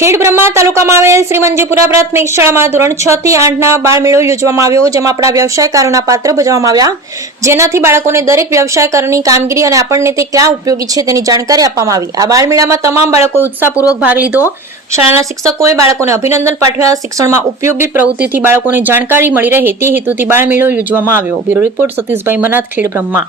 ખેડબ્રહ્મા તાલુકામાં આવેલ શ્રી મંજીપુરા પ્રાથમિક શાળામાં ધોરણ 6 થી 8ના બાળમેળો યોજવામાં આવ્યો, જેમાં આપણા વ્યવસાયકારોના પાત્ર ભજવવામાં આવ્યા, જેનાથી બાળકોને દરેક વ્યવસાયકારોની કામગીરી અને આપણને તે ક્યાં ઉપયોગી છે તેની જાણકારી આપવામાં આવી। આ બાળમેળામાં તમામ બાળકોએ ઉત્સાહપૂર્વક ભાગ લીધો। શાળાના શિક્ષકોએ બાળકોને અભિનંદન પાઠવ્યા। શિક્ષણમાં ઉપયોગી પ્રવૃત્તિથી બાળકોને જાણકારી મળી રહે તે હેતુથી બાળમેળો યોજવામાં આવ્યો। બ્યુરો રિપોર્ટ સતીશભાઈ મનાથ, ખેડબ્રહ્મા।